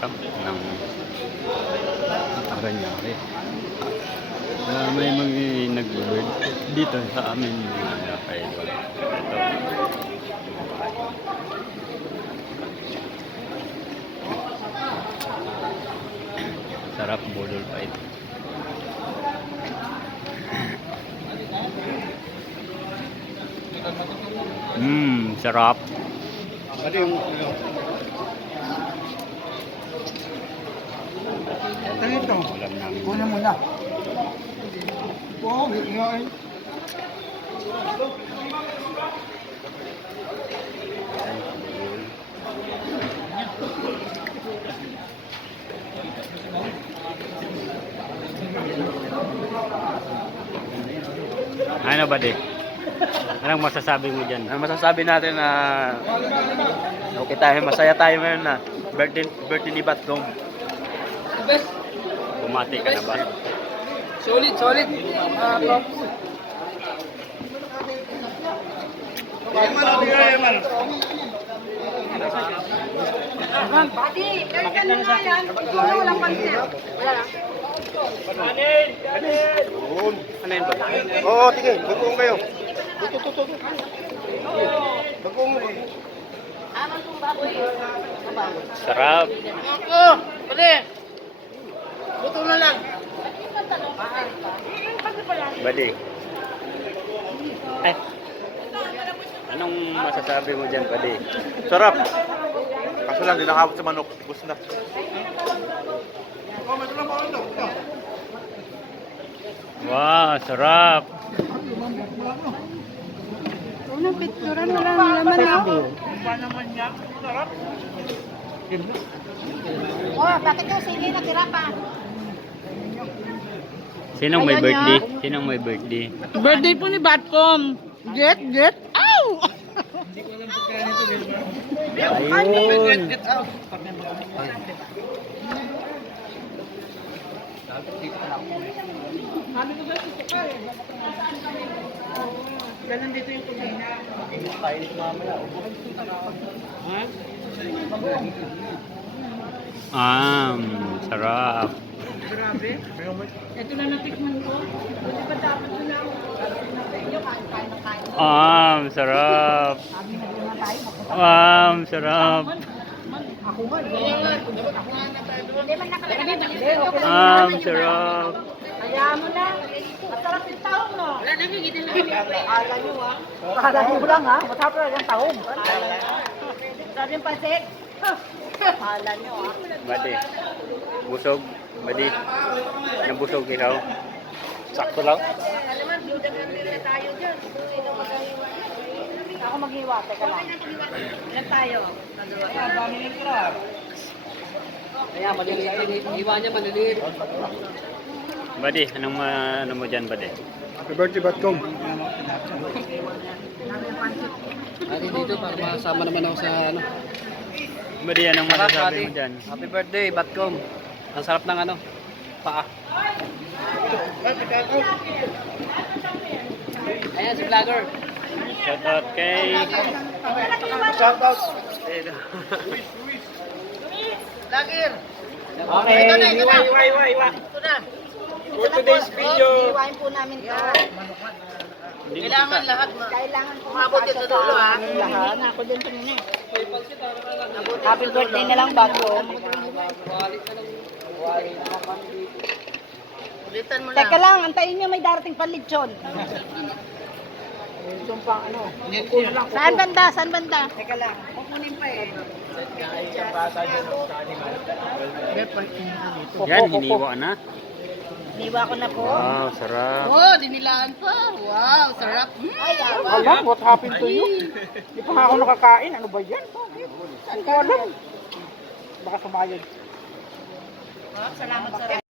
camp ng Paranaque. May mga nag-bird dito sa amin mga kaidol. Ito. Sarap budol pa ito. Sarap. Ano yung ano ito? Ulam namin. Kuna muna. Wow, ngayon. Ano ba di? Anong masasabi mo dyan? Ang masasabi natin na okay tayo, masaya tayo ngayon na birthday ni Batcom. Bumati ka na ba? Solid. Badi, ganyan na nga yan. Ito na walang pansin. Wala lang. Ano yun ba? Oo, tige. Bagong kayo. Bagong. Aman kong baboy. Sarap. Ako! Pwede! Buto na lang. Badi. Ay. Anong masasabi mo dyan, Badi? Sarap. Kaso lang, di nakabot sa manok. Gusto na. Wow, sarap. Unang picturean, wala naman ako. Oh, bakit yung sili natira pa? Sinong may birthday? Sinong may birthday? Birthday po ni Batcom. Jet. Ow! Ayun. Ganun dito yung kusina. Sarap. Grabe. Ito na natikman ko. Buti pa dapat ko na ako. Sarap. Sarap. Hindi man nakalagay. Sarap. Kaya mo na. Masarap yung taong, no? Wala na, higit na lang. Akala nyo, ha? Akala nyo lang, ha? Masarap na yung taong. Masarap yung pansit. Akala nyo, ha? Badi. Busog. Badi. Nabusog ikaw. Sakto lang. Alam mo, dudagan nila tayo dyan. Ako maghiwa, teka lang. Ilan tayo? Kaya maliliit. Iwa niya maliliit. Badi, anong ano mo dyan, Badi? Happy birthday, Batcom. Ate dito para masama naman ako sa ano. Badi, anong masasabi mo dyan? Happy birthday, Batcom. Ang sarap ng ano, paa. Ayan si vlogger. Shout out kay... Shoutout. Lagir! Okay, Ito na. iwa. Ito na. For today's video. Iwain po namin ito. Hindi Kailangan lahat. Kailangan umabot ito dulo, ha? Lahat. Ako din tumina. Happy birthday na lang bago. Ulitan mo lang. Teka lang, antayin nyo may darating palitsyon. Yung pang ano. Saan banda? Teka lang. Kukunin pa eh. Yan, hiniwa na. Niwa ko na po. Wow, sarap. Oh, dinilaan pa. Wow, sarap. Ay, Alam, what happened to you? Hindi pa nga ako nakakain. Ano ba yan? Hindi ko alam. Baka sumayad. salamat, sarap.